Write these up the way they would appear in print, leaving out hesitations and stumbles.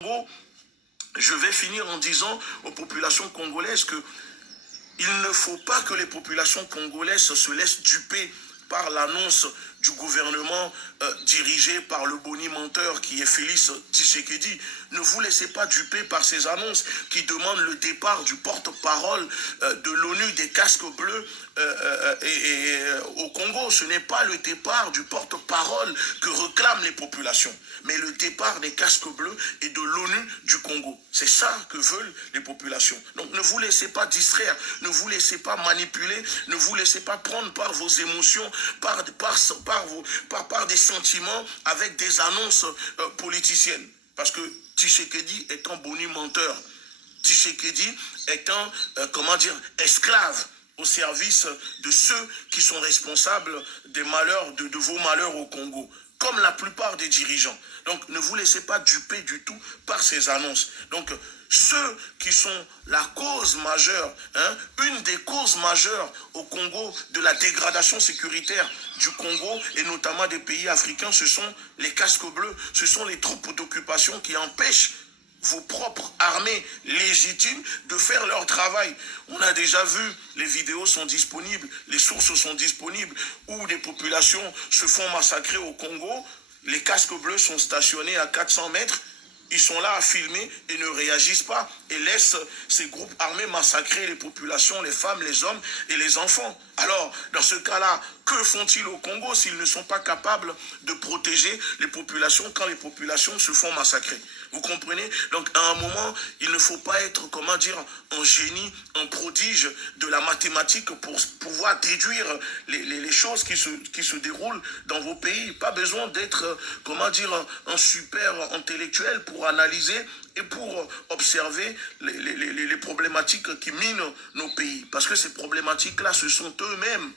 Congo, je vais finir en disant aux populations congolaises que il ne faut pas que les populations congolaises se laissent duper par l'annonce du gouvernement dirigé par le bonimenteur qui est Félix Tshisekedi. Ne vous laissez pas duper par ces annonces qui demandent le départ du porte-parole de l'ONU des casques bleus au Congo. Ce n'est pas le départ du porte-parole que réclament les populations, mais le départ des casques bleus et de l'ONU du Congo. C'est ça que veulent les populations. Donc ne vous laissez pas distraire, ne vous laissez pas manipuler, ne vous laissez pas prendre par vos émotions, par des sentiments avec des annonces politiciennes. Parce que Tshisekedi est un bonimenteur. Tshisekedi est un, esclave au service de ceux qui sont responsables des malheurs, de vos malheurs au Congo, comme la plupart des dirigeants. Donc ne vous laissez pas duper du tout par ces annonces. Donc ceux qui sont la cause majeure, une des causes majeures au Congo de la dégradation sécuritaire du Congo et notamment des pays africains, ce sont les casques bleus, ce sont les troupes d'occupation qui empêchent vos propres armées légitimes de faire leur travail. On a déjà vu, les vidéos sont disponibles, les sources sont disponibles, où des populations se font massacrer au Congo, les casques bleus sont stationnés à 400 mètres, ils sont là à filmer et ne réagissent pas et laissent ces groupes armés massacrer les populations, les femmes, les hommes et les enfants. Alors, dans ce cas-là, que font-ils au Congo s'ils ne sont pas capables de protéger les populations quand les populations se font massacrer? Vous comprenez? Donc, à un moment, il ne faut pas être, un génie, un prodige de la mathématique pour pouvoir déduire les choses qui se déroulent dans vos pays. Pas besoin d'être, un super intellectuel pour analyser et pour observer les problématiques qui minent nos pays. Parce que ces problématiques-là, ce sont eux-mêmes.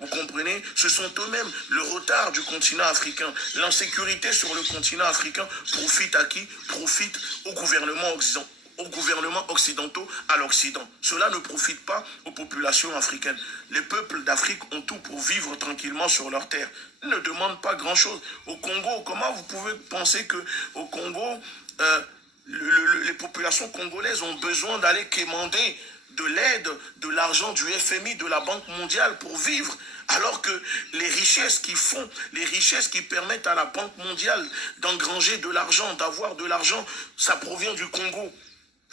Vous comprenez? Ce sont eux-mêmes. Le retard du continent africain, l'insécurité sur le continent africain profite à qui? Profite au gouvernement occidentaux à l'Occident. Cela ne profite pas aux populations africaines. Les peuples d'Afrique ont tout pour vivre tranquillement sur leur terre. Ils ne demandent pas grand-chose. Au Congo, comment vous pouvez penser qu'au Congo, les populations congolaises ont besoin d'aller quémander de l'aide, de l'argent du FMI, de la Banque mondiale pour vivre, alors que les richesses qui permettent à la Banque mondiale d'engranger de l'argent, d'avoir de l'argent, ça provient du Congo.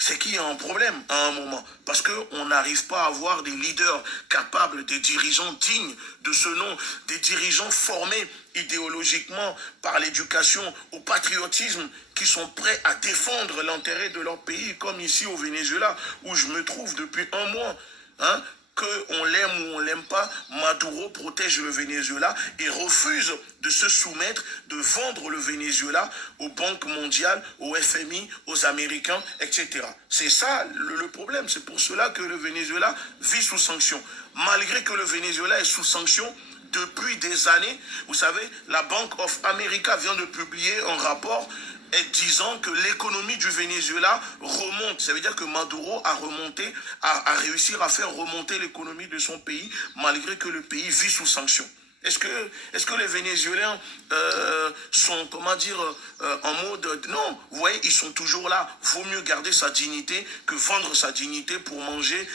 C'est qu'il y a un problème à un moment, parce qu'on n'arrive pas à avoir des leaders capables, des dirigeants dignes de ce nom, des dirigeants formés idéologiquement par l'éducation au patriotisme, qui sont prêts à défendre l'intérêt de leur pays, comme ici au Venezuela, où je me trouve depuis un mois. Qu'on l'aime ou on l'aime pas, Maduro protège le Venezuela et refuse de se soumettre, de vendre le Venezuela aux banques mondiales, au FMI, aux Américains, etc. C'est ça le problème. C'est pour cela que le Venezuela vit sous sanction. Malgré que le Venezuela est sous sanction depuis des années, vous savez, la Bank of America vient de publier un rapport disant que l'économie du Venezuela remonte. Ça veut dire que Maduro a réussi à faire remonter l'économie de son pays, malgré que le pays vit sous sanction. Est-ce que les Vénézuéliens sont, en mode... Non, vous voyez, ils sont toujours là. Vaut mieux garder sa dignité que vendre sa dignité pour manger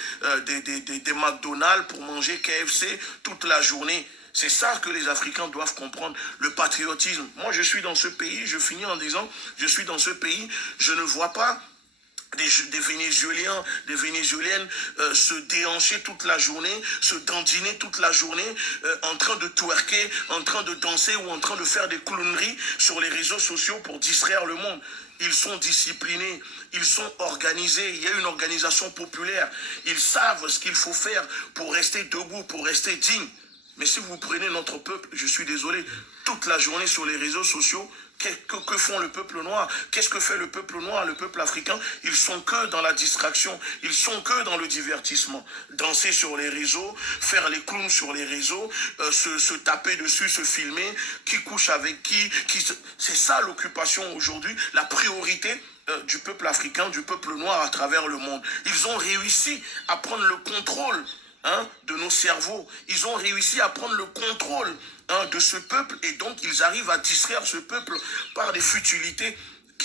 des McDonald's, pour manger KFC toute la journée. C'est ça que les Africains doivent comprendre, le patriotisme. Moi, je suis dans ce pays, je finis en disant, je suis dans ce pays, je ne vois pas des Vénézuéliens, des Vénézuéliennes se déhancher toute la journée, se dandiner toute la journée, en train de twerker, en train de danser ou en train de faire des clowneries sur les réseaux sociaux pour distraire le monde. Ils sont disciplinés, ils sont organisés, il y a une organisation populaire, ils savent ce qu'il faut faire pour rester debout, pour rester digne. Mais si vous prenez notre peuple, je suis désolé, toute la journée sur les réseaux sociaux, que font le peuple noir? Qu'est-ce que fait le peuple noir, le peuple africain? Ils sont que dans la distraction, ils sont que dans le divertissement. Danser sur les réseaux, faire les clowns sur les réseaux, se taper dessus, se filmer, qui couche avec qui c'est ça l'occupation aujourd'hui, la priorité du peuple africain, du peuple noir à travers le monde. Ils ont réussi à prendre le contrôle de nos cerveaux. Ils ont réussi à prendre le contrôle de ce peuple et donc ils arrivent à distraire ce peuple par des futilités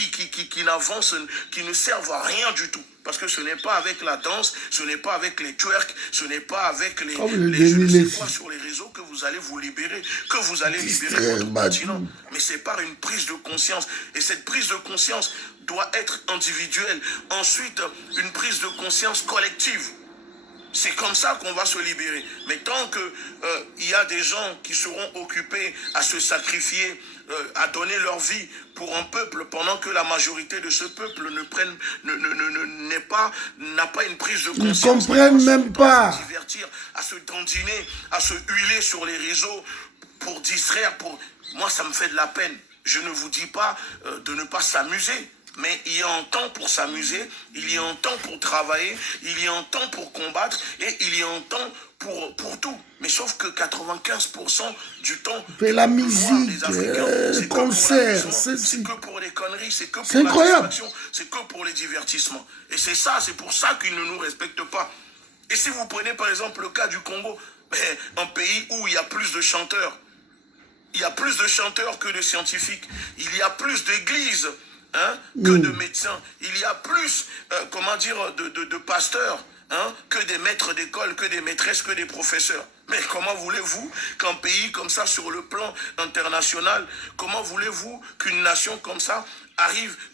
qui n'avancent, qui ne servent à rien du tout. Parce que ce n'est pas avec la danse, ce n'est pas avec les twerks, ce n'est pas avec les je ne sais quoi sur les réseaux que vous allez vous libérer, que vous allez libérer votre continent. Mais c'est par une prise de conscience. Et cette prise de conscience doit être individuelle. Ensuite, une prise de conscience collective. C'est comme ça qu'on va se libérer. Mais tant qu'il y a des gens qui seront occupés à se sacrifier, à donner leur vie pour un peuple, pendant que la majorité de ce peuple n'a pas une prise de conscience. Ils ne comprennent même pas. À se divertir, à se dandiner, à se huiler sur les réseaux pour distraire. Moi, ça me fait de la peine. Je ne vous dis pas de ne pas s'amuser. Mais il y a un temps pour s'amuser, il y a un temps pour travailler, il y a un temps pour combattre et il y a un temps pour tout. Mais sauf que 95% du temps, la musique, c'est concert, c'est que pour les conneries, c'est que pour incroyable. la distraction, c'est que pour les divertissements. Et c'est pour ça qu'ils ne nous respectent pas. Et si vous prenez par exemple le cas du Congo, un pays où il y a plus de chanteurs, il y a plus de chanteurs que de scientifiques, il y a plus d'églises que de médecins. Il y a plus, de pasteurs que des maîtres d'école, que des maîtresses, que des professeurs. Mais comment voulez-vous qu'un pays comme ça, sur le plan international, comment voulez-vous qu'une nation comme ça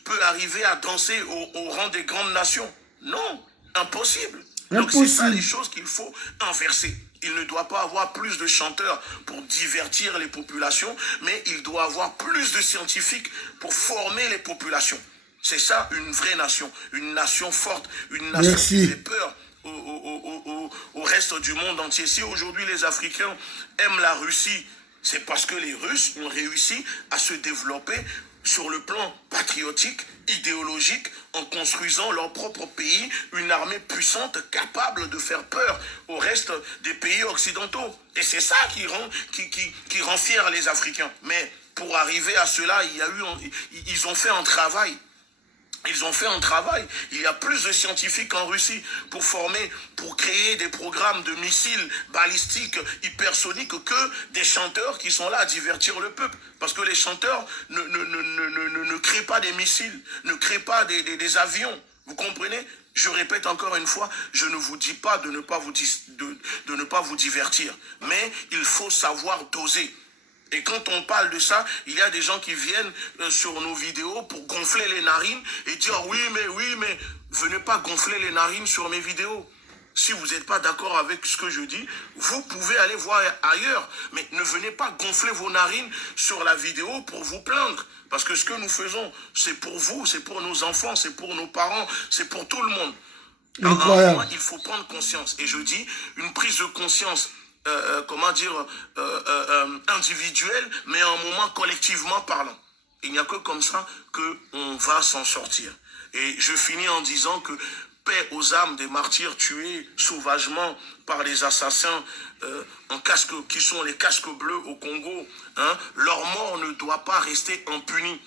peut arriver à danser au rang des grandes nations? Non, impossible. Donc c'est ça les choses qu'il faut inverser. Il ne doit pas avoir plus de chanteurs pour divertir les populations, mais il doit avoir plus de scientifiques pour former les populations. C'est ça une vraie nation, une nation forte, une nation qui fait peur au reste du monde entier. Si aujourd'hui les Africains aiment la Russie, c'est parce que les Russes ont réussi à se développer sur le plan patriotique, idéologique, en construisant leur propre pays, une armée puissante, capable de faire peur au reste des pays occidentaux. Et c'est ça qui rend fiers les Africains. Mais pour arriver à cela, ils ont fait un travail. Ils ont fait un travail. Il y a plus de scientifiques en Russie pour créer des programmes de missiles balistiques hypersoniques que des chanteurs qui sont là à divertir le peuple. Parce que les chanteurs ne créent pas des missiles, ne créent pas des avions. Vous comprenez? Je répète encore une fois, je ne vous dis pas de ne pas vous divertir. Mais il faut savoir doser. Et quand on parle de ça, il y a des gens qui viennent sur nos vidéos pour gonfler les narines et dire oui, mais venez pas gonfler les narines sur mes vidéos. Si vous n'êtes pas d'accord avec ce que je dis, vous pouvez aller voir ailleurs. Mais ne venez pas gonfler vos narines sur la vidéo pour vous plaindre. Parce que ce que nous faisons, c'est pour vous, c'est pour nos enfants, c'est pour nos parents, c'est pour tout le monde. Alors, il faut prendre conscience. Et je dis, une prise de conscience individuel, mais en moment collectivement parlant. Il n'y a que comme ça qu'on va s'en sortir. Et je finis en disant que paix aux âmes des martyrs tués sauvagement par les assassins en casque, qui sont les casques bleus au Congo. Leur mort ne doit pas rester impunie.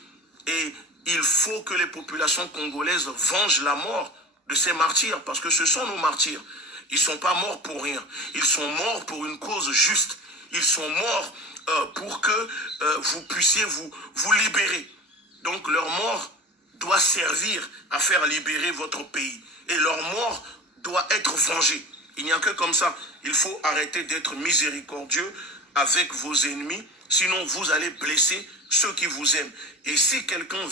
Et il faut que les populations congolaises vengent la mort de ces martyrs, parce que ce sont nos martyrs. Ils ne sont pas morts pour rien. Ils sont morts pour une cause juste. Ils sont morts pour que vous puissiez vous libérer. Donc leur mort doit servir à faire libérer votre pays. Et leur mort doit être vengée. Il n'y a que comme ça. Il faut arrêter d'être miséricordieux avec vos ennemis. Sinon, vous allez blesser ceux qui vous aiment. Et si quelqu'un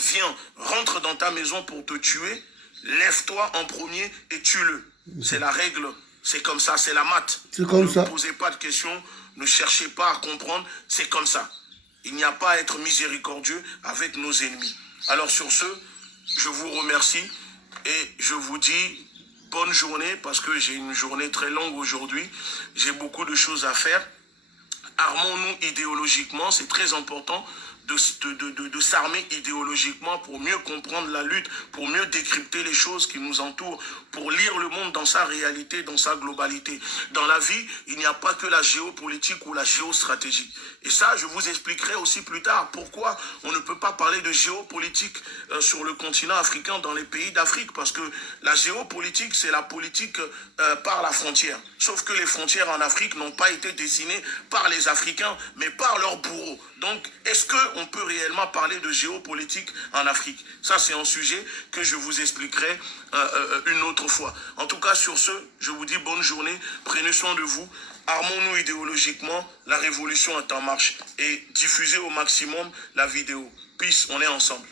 rentre dans ta maison pour te tuer, lève-toi en premier et tue-le. C'est la règle. C'est comme ça, c'est la maths. C'est comme ça. Ne posez pas de questions, ne cherchez pas à comprendre, c'est comme ça. Il n'y a pas à être miséricordieux avec nos ennemis. Alors sur ce, je vous remercie et je vous dis bonne journée parce que j'ai une journée très longue aujourd'hui. J'ai beaucoup de choses à faire. Armons-nous idéologiquement, c'est très important de s'armer idéologiquement pour mieux comprendre la lutte, pour mieux décrypter les choses qui nous entourent, pour lire le monde dans sa réalité, dans sa globalité. Dans la vie, il n'y a pas que la géopolitique ou la géostratégie. Et ça, je vous expliquerai aussi plus tard pourquoi on ne peut pas parler de géopolitique sur le continent africain, dans les pays d'Afrique, parce que la géopolitique, c'est la politique par la frontière. Sauf que les frontières en Afrique n'ont pas été dessinées par les Africains, mais par leurs bourreaux. Donc, est-ce on peut réellement parler de géopolitique en Afrique. Ça, c'est un sujet que je vous expliquerai une autre fois. En tout cas, sur ce, je vous dis bonne journée. Prenez soin de vous. Armons-nous idéologiquement. La révolution est en marche. Et diffusez au maximum la vidéo. Peace, on est ensemble.